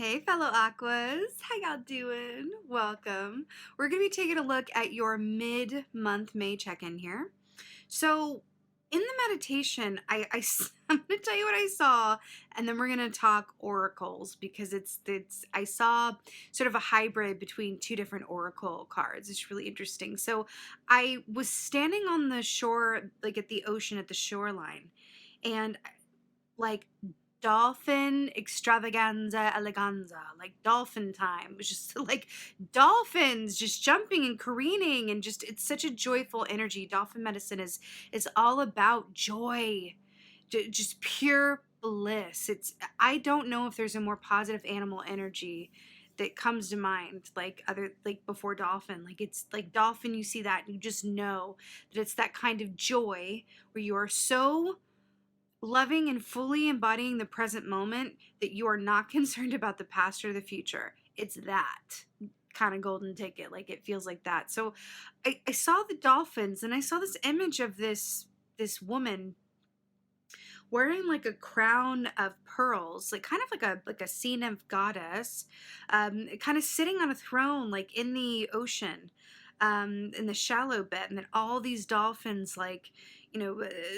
Hey, fellow Aquas. How y'all doing? Welcome. We're going to be taking a look at your mid-month May check-in here. So, in the meditation, I'm going to tell you what I saw, and then we're going to talk oracles because I saw sort of a hybrid between two different oracle cards. It's really interesting. So, I was standing on the shore, like at the ocean at the shoreline, and like dolphin extravaganza eleganza, like dolphin time. It was just like dolphins just jumping and careening, and just it's such a joyful energy. Dolphin medicine is all about joy, just pure bliss. It's I don't know if there's a more positive animal energy that comes to mind like before dolphin. Like it's like dolphin, you see that and you just know that it's that kind of joy where you are so loving and fully embodying the present moment that you are not concerned about the past or the future. It's that kind of golden ticket. Like it feels like that. So I saw the dolphins and I saw this image of this woman wearing like a crown of pearls, like kind of like a sea nymph goddess, kind of sitting on a throne, like in the ocean, in the shallow bit, and then all these dolphins, like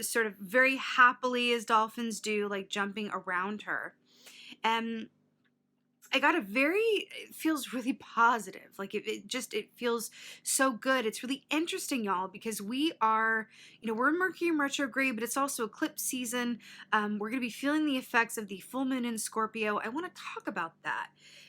sort of very happily as dolphins do, like jumping around her. And I got it feels really positive. Like it feels so good. It's really interesting, y'all, because we're in Mercury in retrograde, but it's also eclipse season. We're going to be feeling the effects of the full moon in Scorpio. I want to talk about that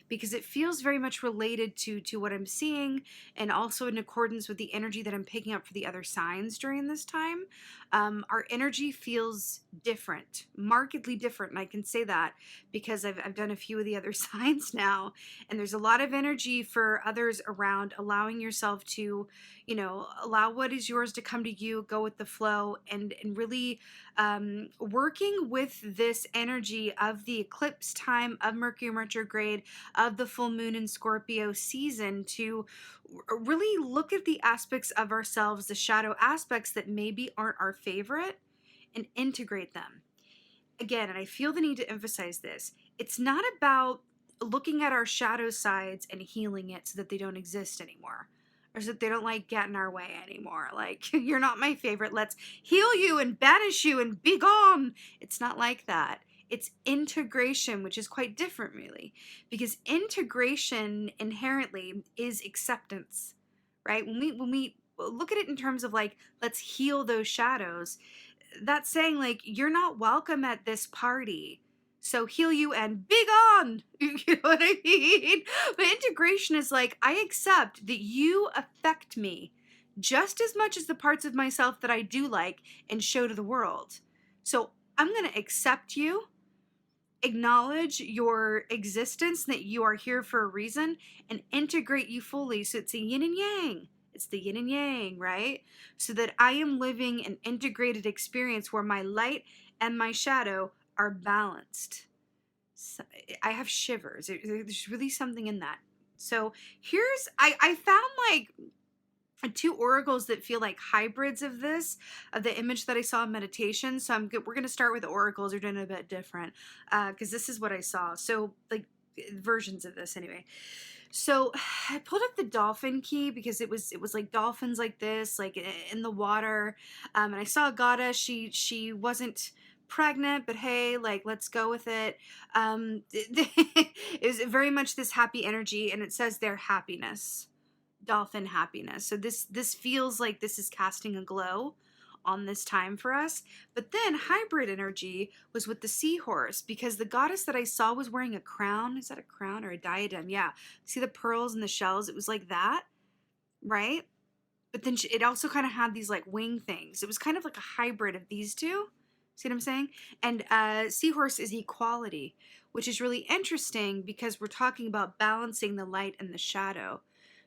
because it feels very much related to what I'm seeing, and also in accordance with the energy that I'm picking up for the other signs during this time. Our energy feels different, markedly different, and I can say that because I've done a few of the other signs now, and there's a lot of energy for others around allowing yourself to, allow what is yours to come to you, go with the flow, and really working with this energy of the eclipse time, of Mercury retrograde, of the full moon in Scorpio season to really look at the aspects of ourselves, the shadow aspects that maybe aren't our favorite, and integrate them again. And I feel the need to emphasize this. It's not about looking at our shadow sides and healing it so that they don't exist anymore, or so that they don't like get in our way anymore. Like, you're not my favorite, let's heal you and banish you and be gone. It's not like that. It's integration, which is quite different, really, because integration inherently is acceptance, right? When we look at it in terms of like, let's heal those shadows, that's saying like, you're not welcome at this party, so heal you and be gone. You know what I mean? But integration is like, I accept that you affect me just as much as the parts of myself that I do like and show to the world. So I'm going to accept you, acknowledge your existence, that you are here for a reason, and integrate you fully. So it's a yin and yang. It's the yin and yang, right? So that I am living an integrated experience where my light and my shadow are balanced. So I have shivers. There's really something in that. So I found like two oracles that feel like hybrids of this, of the image that I saw in meditation. So we're going to start with the oracles. We're doing it a bit different because this is what I saw. So like versions of this anyway. So I pulled up the dolphin key because it was like dolphins like this, like in the water. And I saw a goddess. She wasn't pregnant, but hey, like, let's go with it. It was very much this happy energy, and it says their happiness, dolphin happiness. So this feels like this is casting a glow on this time for us. But then hybrid energy was with the seahorse, because the goddess that I saw was wearing a crown. Is that a crown or a diadem? Yeah. See the pearls and the shells? It was like that, right? But then it also kind of had these like wing things. It was kind of like a hybrid of these two. See what I'm saying? And seahorse is equality, which is really interesting because we're talking about balancing the light and the shadow.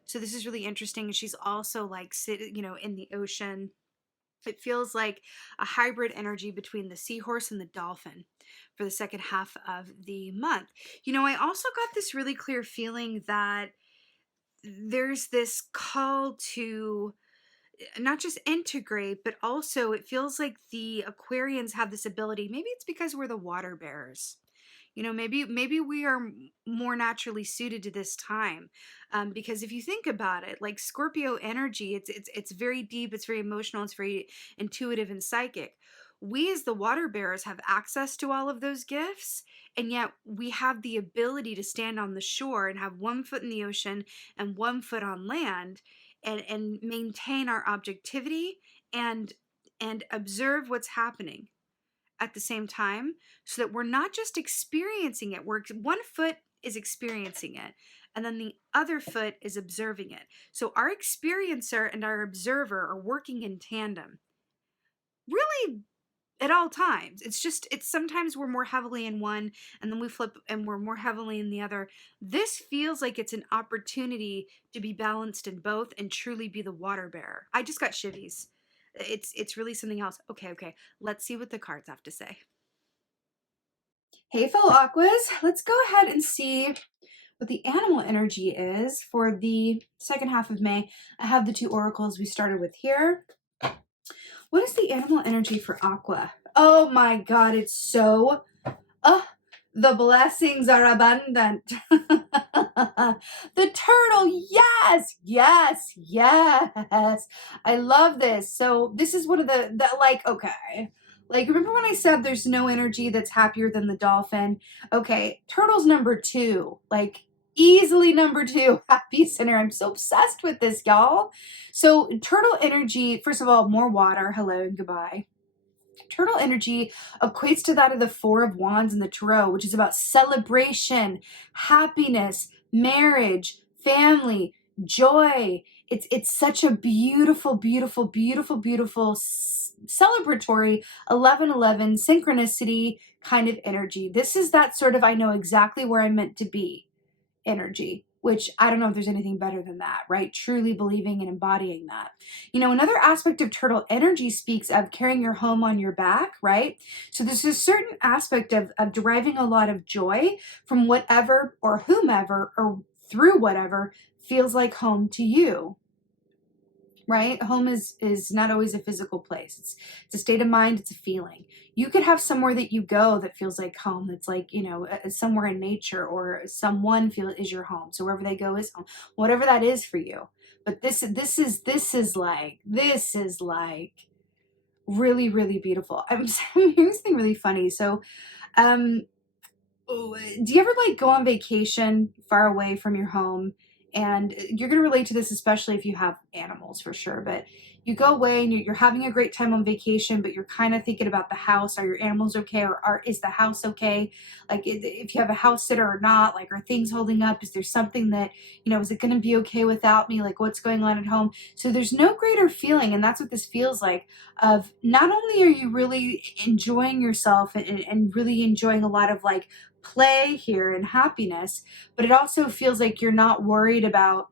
So this is really interesting. She's also like in the ocean. It feels like a hybrid energy between the seahorse and the dolphin for the second half of the month. I also got this really clear feeling that there's this call to not just integrate, but also it feels like the Aquarians have this ability. Maybe it's because we're the water bearers. You know, maybe we are more naturally suited to this time, because if you think about it, like Scorpio energy, it's very deep, it's very emotional, it's very intuitive and psychic. We as the water bearers have access to all of those gifts, and yet we have the ability to stand on the shore and have one foot in the ocean and one foot on land, and maintain our objectivity and observe what's happening at the same time, so that we're not just experiencing it. One foot is experiencing it and then the other foot is observing it. So our experiencer and our observer are working in tandem, really, at all times. It's sometimes we're more heavily in one and then we flip and we're more heavily in the other. This feels like it's an opportunity to be balanced in both and truly be the water bearer. I just got shivvies. It's really something else. Okay. Let's see what the cards have to say. Hey, fellow Aquas. Let's go ahead and see what the animal energy is for the second half of May. I have the two oracles we started with here. What is the animal energy for Aqua? Oh my God, it's so... the blessings are abundant. The turtle, yes. I love this. So this is one of the like, okay. Like, remember when I said there's no energy that's happier than the dolphin? Okay, turtle's number 2. Like, easily number 2 happy center. I'm so obsessed with this, y'all. So turtle energy, first of all, more water. Hello and goodbye. Turtle energy equates to that of the Four of Wands in the Tarot, which is about celebration, happiness, marriage, family, joy. It's such a beautiful celebratory 11/11 synchronicity kind of energy. This is that sort of I know exactly where I'm meant to be energy, which I don't know if there's anything better than that, right? Truly believing and embodying that. You know, another aspect of turtle energy speaks of carrying your home on your back, right? So there's a certain aspect of deriving a lot of joy from whatever or whomever or through whatever feels like home to you. Right? Home is not always a physical place. It's a state of mind. It's a feeling. You could have somewhere that you go that feels like home. That's like, you know, somewhere in nature, or someone is your home. So wherever they go is home, whatever that is for you. But this is like really, really beautiful. I'm hearing something really funny. So, do you ever like go on vacation far away from your home? And you're going to relate to this, especially if you have animals, for sure. But you go away and you're having a great time on vacation, but you're kind of thinking about the house. Are your animals okay? Or is the house okay? Like, if you have a house sitter or not, like, are things holding up? Is there something that, you know, is it going to be okay without me? Like, what's going on at home? So there's no greater feeling. And that's what this feels like, of not only are you really enjoying yourself and really enjoying a lot of like play here and happiness, but it also feels like you're not worried about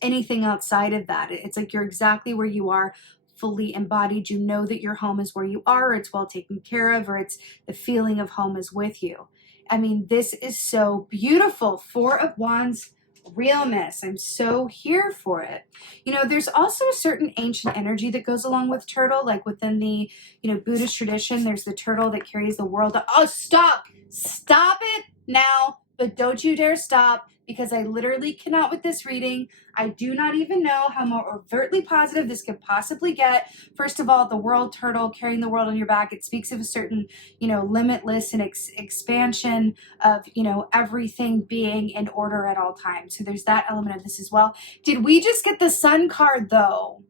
anything outside of that. It's like you're exactly where you are, fully embodied. You know that your home is where you are, or it's well taken care of, or it's the feeling of home is with you. I mean, this is so beautiful. Four of Wands realness. I'm so here for it. You know, there's also a certain ancient energy that goes along with turtle, like within the, you know, Buddhist tradition. There's the turtle that carries the world. Oh, stop it now, but don't you dare stop, because I literally cannot with this reading. I do not even know how more overtly positive this could possibly get. First of all, the world turtle carrying the world on your back, it speaks of a certain, you know, limitless and expansion of, you know, everything being in order at all times. So there's that element of this as well. Did we just get the sun card though?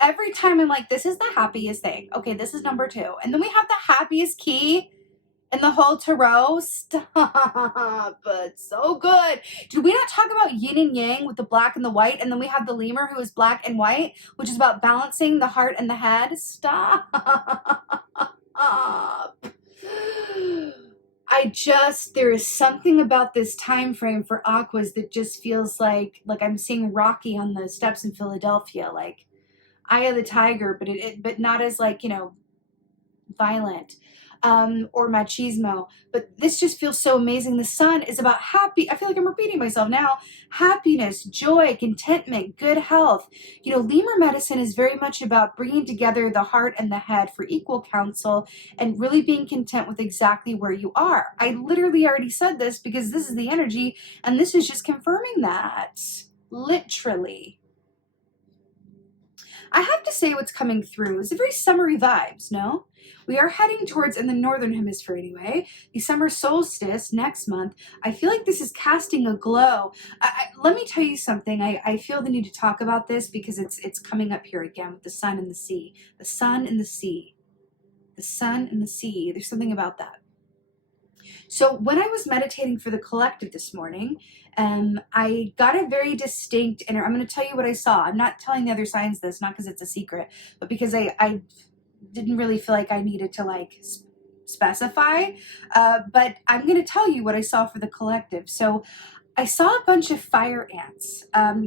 Every time I'm like, this is the happiest thing. Okay, this is number 2. And then we have the happiest key in the whole tarot. Stop. It's so good. Did we not talk about yin and yang with the black and the white? And then we have the lemur, who is black and white, which is about balancing the heart and the head. Stop. There is something about this time frame for Aquas that just feels like I'm seeing Rocky on the steps in Philadelphia, like Eye of the Tiger, but not as like, you know, violent. or machismo. But this just feels so amazing. The sun is about happy. I feel like I'm repeating myself now. Happiness, joy, contentment, good health. You know, lemur medicine is very much about bringing together the heart and the head for equal counsel and really being content with exactly where you are. I literally already said this because this is the energy, and this is just confirming that. Literally. I have to say what's coming through is a very summery vibes, no? We are heading towards, in the northern hemisphere anyway, the summer solstice next month. I feel like this is casting a glow. Let me tell you something. I feel the need to talk about this because it's coming up here again with the sun and the sea. The sun and the sea. The sun and the sea. There's something about that. So when I was meditating for the collective this morning, I got a very distinct, and I'm going to tell you what I saw. I'm not telling the other signs this, not because it's a secret, but because I didn't really feel like I needed to like specify. But I'm going to tell you what I saw for the collective. So I saw a bunch of fire ants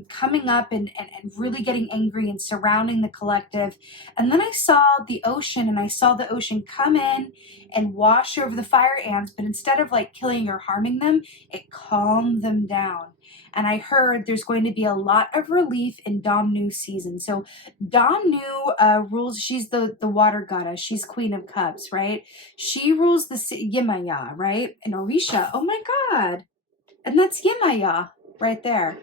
coming up and really getting angry and surrounding the collective. And then I saw the ocean, and I saw the ocean come in and wash over the fire ants. But instead of like killing or harming them, it calmed them down. And I heard there's going to be a lot of relief in Domnu season. So Domnu rules, she's the water goddess. She's Queen of Cups, right? She rules the Yemaya, right? And Orisha, oh my God. And that's Yemaya right there.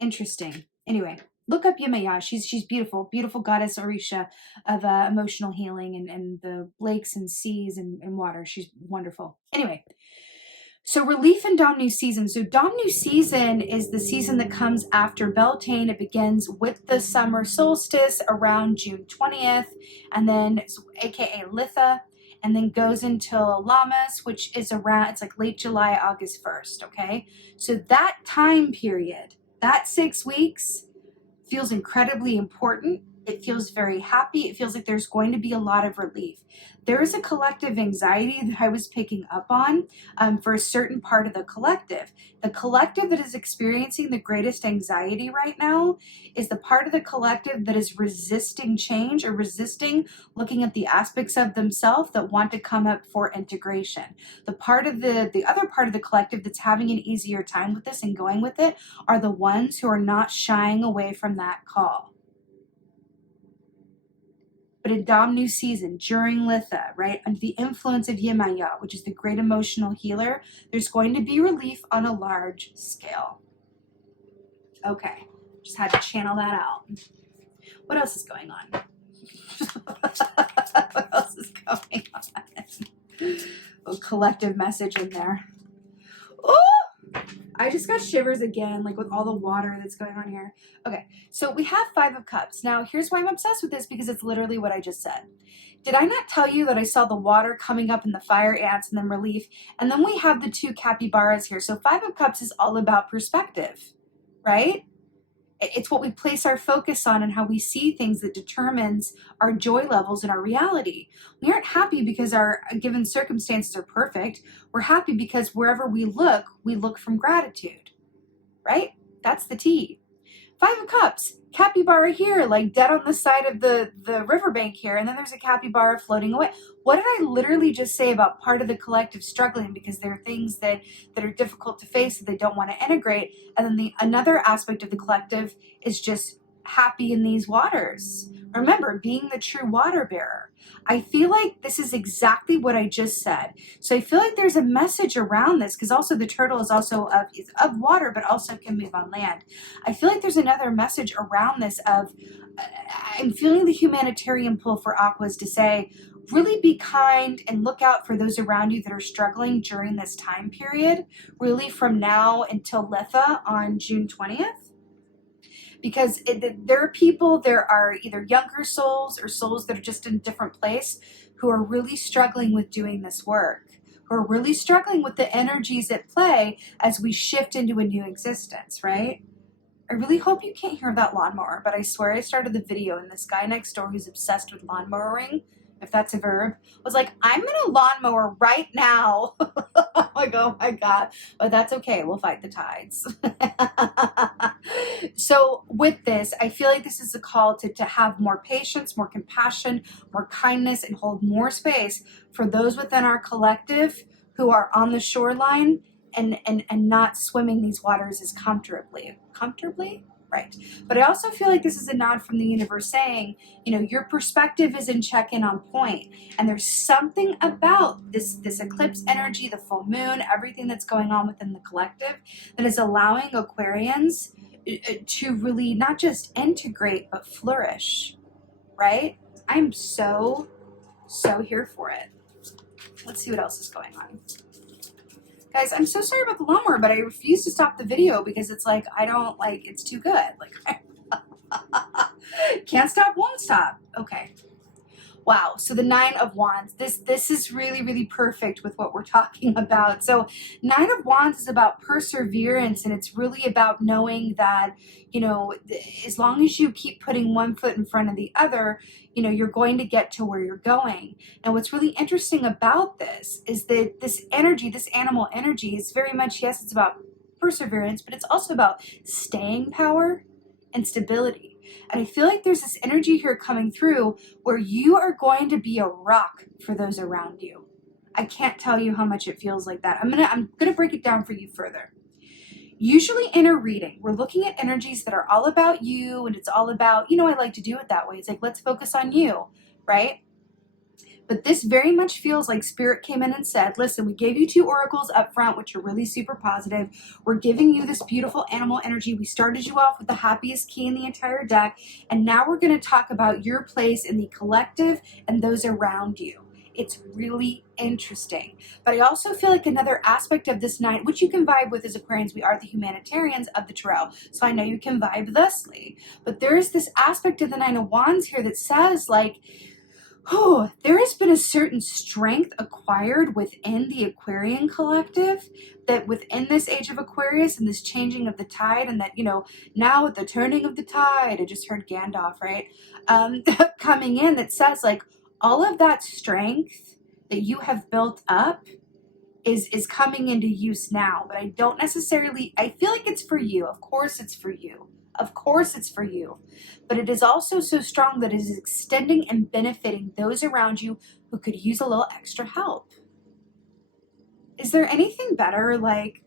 Interesting. Anyway, look up Yemaya. She's beautiful. Beautiful goddess Orisha of emotional healing and the lakes and seas and water. She's wonderful. Anyway, so relief in Domnu season. So Domnu season is the season that comes after Beltane. It begins with the summer solstice around June 20th, and then aka Litha, and then goes until Lammas, which is around, it's like late July, August 1st, okay? So that time period, that 6 weeks, feels incredibly important. It feels very happy. It feels like there's going to be a lot of relief. There is a collective anxiety that I was picking up on for a certain part of the collective. The collective that is experiencing the greatest anxiety right now is the part of the collective that is resisting change or resisting looking at the aspects of themselves that want to come up for integration. The part of the other part of the collective that's having an easier time with this and going with it are the ones who are not shying away from that call. But in Domnu season, during Litha, right, under the influence of Yemaya, which is the great emotional healer, there's going to be relief on a large scale. Okay, just had to channel that out. What else is going on? What else is going on? A collective message in there. Oh! I just got shivers again, like with all the water that's going on here. Okay, so we have 5 of Cups. Now, here's why I'm obsessed with this, because it's literally what I just said. Did I not tell you that I saw the water coming up in the fire ants and then relief? And then we have the 2 capybaras here. So 5 of Cups is all about perspective, right? It's what we place our focus on and how we see things that determines our joy levels in our reality. We aren't happy because our given circumstances are perfect. We're happy because wherever we look from gratitude, right? That's the tea. 5 of Cups, capybara here, like dead on the side of the riverbank here, and then there's a capybara floating away. What did I literally just say about part of the collective struggling because there are things that are difficult to face that they don't want to integrate, and then another aspect of the collective is just happy in these waters. Remember, being the true water bearer. I feel like this is exactly what I just said. So I feel like there's a message around this, because also the turtle is also of water, but also can move on land. I feel like there's another message around this of, I'm feeling the humanitarian pull for aquas to say, really be kind and look out for those around you that are struggling during this time period, really from now until Litha on June 20th. Because there are people, there are either younger souls or souls that are just in a different place who are really struggling with doing this work, who are really struggling with the energies at play as we shift into a new existence, right? I really hope you can't hear that lawnmower, but I swear I started the video and this guy next door who's obsessed with lawnmowering, if that's a verb, was like, I'm in a lawnmower right now. like, oh my God, but that's okay. We'll fight the tides. So with this, I feel like this is a call to have more patience, more compassion, more kindness, and hold more space for those within our collective who are on the shoreline and not swimming these waters as comfortably. Right. But I also feel like this is a nod from the universe saying, you know, your perspective is in check-in on point. And there's something about this eclipse energy, the full moon, everything that's going on within the collective that is allowing Aquarians to really not just integrate, but flourish. Right? I'm so here for it. Let's see what else is going on. Guys, I'm so sorry about the lawnmower, but I refuse to stop the video because it's like, it's too good. Like, can't stop, won't stop. Okay. Wow. So the 9 of Wands, this is really, really perfect with what we're talking about. So 9 of Wands is about perseverance, and it's really about knowing that, you know, as long as you keep putting one foot in front of the other, you know, you're going to get to where you're going. And what's really interesting about this is that this energy, this animal energy is very much, yes, it's about perseverance, but it's also about staying power and stability. And I feel like there's this energy here coming through where you are going to be a rock for those around you. I can't tell you how much it feels like that. I'm gonna break it down for you further. Usually in a reading, we're looking at energies that are all about you, and it's all about, you know, I like to do it that way. It's like, let's focus on you, right? But this very much feels like Spirit came in and said, listen, we gave you 2 oracles up front, which are really super positive. We're giving you this beautiful animal energy. We started you off with the happiest key in the entire deck. And now we're going to talk about your place in the collective and those around you. It's really interesting. But I also feel like another aspect of this night, which you can vibe with as Aquarians, we are the humanitarians of the tarot. So I know you can vibe thusly. But there is this aspect of the 9 of Wands here that says, like, oh, there has been a certain strength acquired within the Aquarian collective, that within this age of Aquarius and this changing of the tide, and that, you know, now with the turning of the tide, I just heard Gandalf, right? Coming in, that says, like, all of that strength that you have built up is coming into use now. But I don't necessarily, I feel like it's for you. Of course it's for you. Of course it's for you. But it is also so strong that it is extending and benefiting those around you who could use a little extra help. Is there anything better? Like,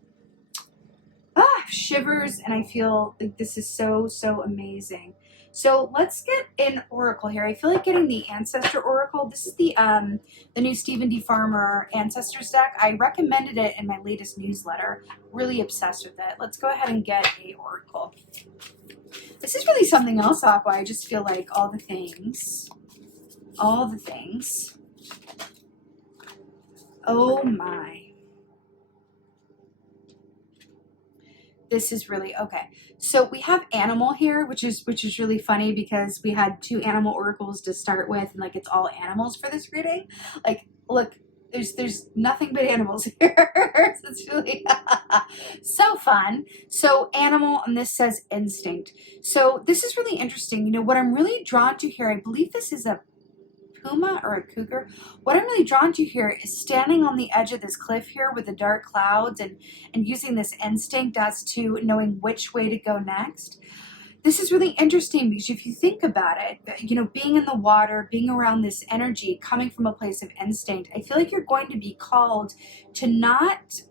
shivers, and I feel like this is so amazing. So let's get an oracle here. I feel like getting the Ancestor Oracle. This is the new Stephen D. Farmer Ancestors deck. I recommended it in my latest newsletter. Really obsessed with it. Let's go ahead and get a oracle. This is really something else, Aqua. I just feel like all the things. Oh my. This is really okay. So we have animal here, which is really funny because we had 2 animal oracles to start with, and like it's all animals for this reading. Like, look, there's nothing but animals here. So it's really so fun. So animal, and this says instinct. So this is really interesting. You know what I'm really drawn to here, I believe this is a puma or a cougar. What I'm really drawn to here is standing on the edge of this cliff here with the dark clouds and using this instinct as to knowing which way to go next. This is really interesting because if you think about it, you know, being in the water, being around this energy, coming from a place of instinct, I feel like you're going to be called to not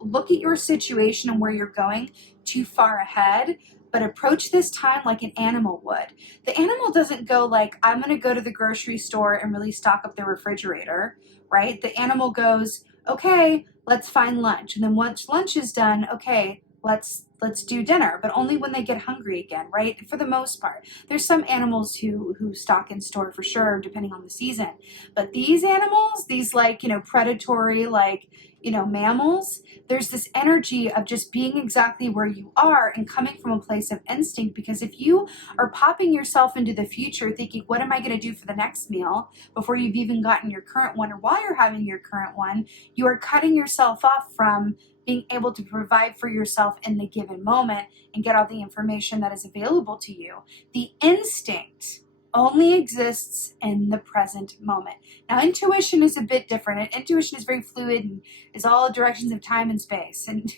look at your situation and where you're going too far ahead, but approach this time like an animal would. The animal doesn't go like, I'm going to go to the grocery store and really stock up the refrigerator, right? The animal goes, okay, let's find lunch. And then once lunch is done, okay, let's do dinner, but only when they get hungry again, right? For the most part. There's some animals who stock in store for sure, depending on the season. But these animals, these like, you know, predatory, like, you know, mammals, there's this energy of just being exactly where you are and coming from a place of instinct. Because if you are popping yourself into the future thinking, what am I going to do for the next meal before you've even gotten your current one, or while you're having your current one, you are cutting yourself off from being able to provide for yourself in the given moment and get all the information that is available to you. The instinct only exists in the present moment. Now, intuition is a bit different. Intuition is very fluid and is all directions of time and space. And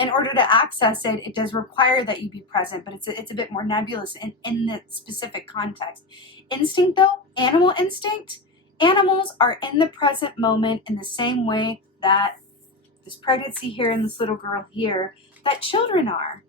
in order to access it, it does require that you be present, but it's a bit more nebulous in the specific context. Instinct, though, animal instinct, animals are in the present moment in the same way that this pregnancy here and this little girl here, that children are,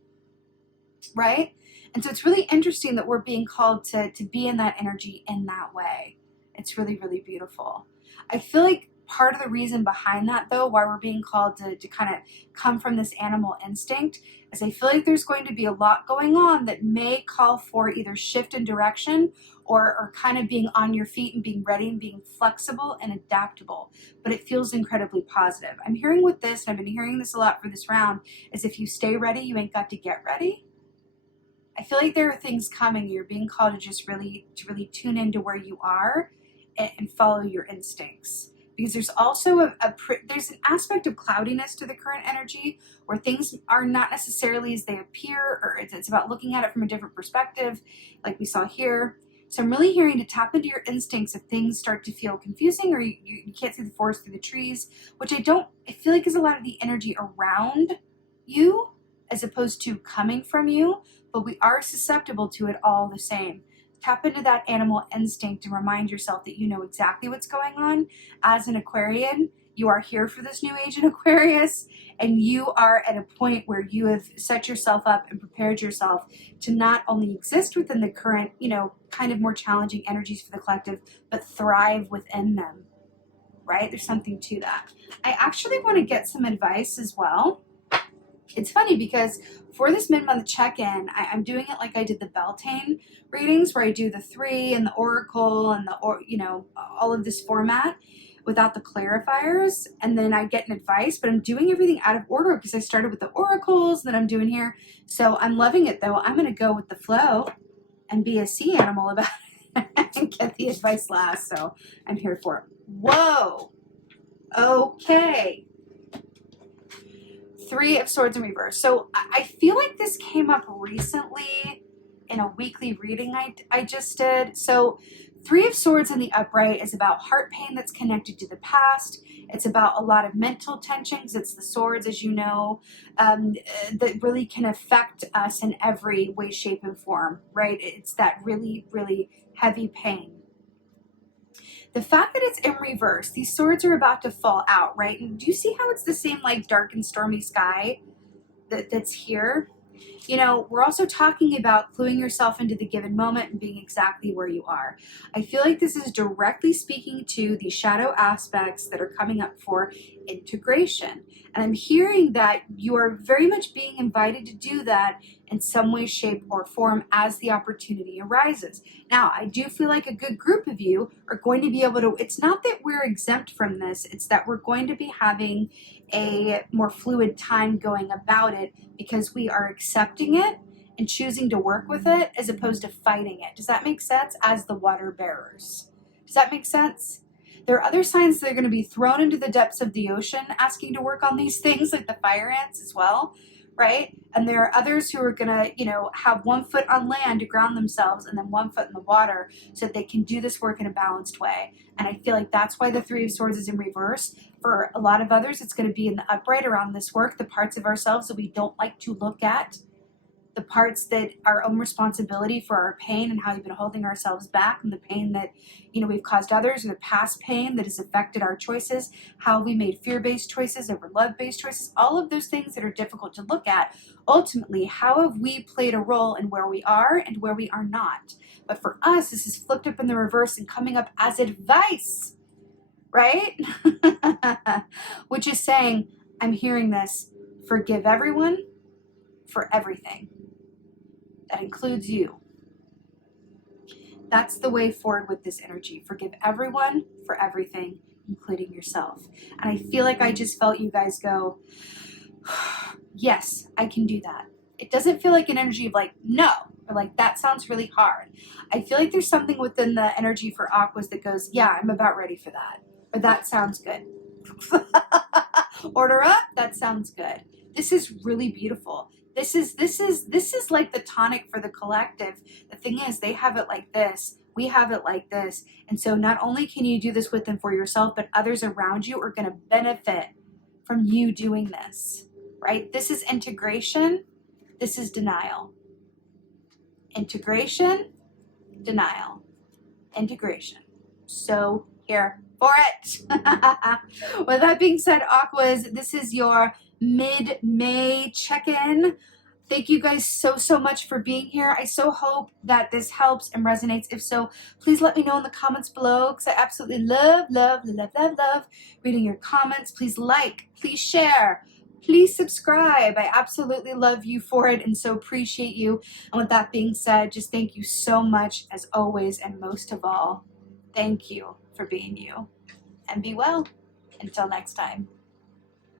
right? And so it's really interesting that we're being called to be in that energy in that way. It's really, really beautiful. I feel like part of the reason behind that, though, why we're being called to kind of come from this animal instinct, is I feel like there's going to be a lot going on that may call for either shift in direction or kind of being on your feet and being ready and being flexible and adaptable. But it feels incredibly positive. I'm hearing with this, and I've been hearing this a lot for this round, is if you stay ready, you ain't got to get ready. I feel like there are things coming. You're being called to just really tune into where you are and follow your instincts. Because there's also there's an aspect of cloudiness to the current energy where things are not necessarily as they appear, or it's about looking at it from a different perspective, like we saw here. So I'm really hearing to tap into your instincts if things start to feel confusing or you can't see the forest through the trees, which I feel like is a lot of the energy around you as opposed to coming from you, but we are susceptible to it all the same. Tap into that animal instinct and remind yourself that you know exactly what's going on. As an Aquarian, you are here for this new age in Aquarius, and you are at a point where you have set yourself up and prepared yourself to not only exist within the current, kind of more challenging energies for the collective, but thrive within them, right? There's something to that. I actually want to get some advice as well. It's funny because for this mid-month check-in, I'm doing it like I did the Beltane readings, where I do the 3 and the Oracle and all of this format without the clarifiers, and then I get an advice, but I'm doing everything out of order because I started with the oracles that I'm doing here. So I'm loving it, though. I'm going to go with the flow and be a sea animal about it and get the advice last. So I'm here for it. Whoa. Okay. 3 of Swords in reverse. So I feel like this came up recently in a weekly reading I just did. So 3 of Swords in the upright is about heart pain that's connected to the past. It's about a lot of mental tensions. It's the swords, as you know, that really can affect us in every way, shape, and form, right? It's that really, really heavy pain. The fact that it's in reverse, these swords are about to fall out, right? And do you see how it's the same like dark and stormy sky that's here? We're also talking about cluing yourself into the given moment and being exactly where you are. I feel like this is directly speaking to the shadow aspects that are coming up for integration. And I'm hearing that you are very much being invited to do that in some way, shape, or form as the opportunity arises. Now, I do feel like a good group of you are going to be able to, it's not that we're exempt from this, it's that we're going to be having a more fluid time going about it because we are accepting it and choosing to work with it as opposed to fighting it. Does that make sense? As the water bearers. Does that make sense? There are other signs that are going to be thrown into the depths of the ocean asking to work on these things, like the fire ants as well, right? And there are others who are going to, have 1 foot on land to ground themselves and then 1 foot in the water so that they can do this work in a balanced way. And I feel like that's why the 3 of Swords is in reverse. For a lot of others, it's going to be in the upright around this work, the parts of ourselves that we don't like to look at, the parts that our own responsibility for our pain and how we've been holding ourselves back, and the pain that, we've caused others, or the past pain that has affected our choices, how we made fear-based choices over love-based choices, all of those things that are difficult to look at. Ultimately, how have we played a role in where we are and where we are not? But for us, this is flipped up in the reverse and coming up as advice, right? Which is saying, I'm hearing this, forgive everyone for everything. That includes you. That's the way forward with this energy. Forgive everyone for everything, including yourself. And I feel like I just felt you guys go, yes, I can do that. It doesn't feel like an energy of like, no, or like, that sounds really hard. I feel like there's something within the energy for Aquas that goes, yeah, I'm about ready for that. Or that sounds good. Order up, that sounds good. This is really beautiful. This is like the tonic for the collective. The thing is, they have it like this. We have it like this. And so not only can you do this with and for yourself, but others around you are going to benefit from you doing this, right? This is integration. This is denial. Integration, denial, integration. So here for it. With that being said, Aquas, this is your mid-May check-in. Thank you guys so much for being here. I so hope that this helps and resonates. If so, please let me know in the comments below, because I absolutely love reading your comments. Please like, please share, please subscribe. I absolutely love you for it and so appreciate you. And with that being said, just thank you so much as always, and most of all, thank you for being you. And be well. Until next time.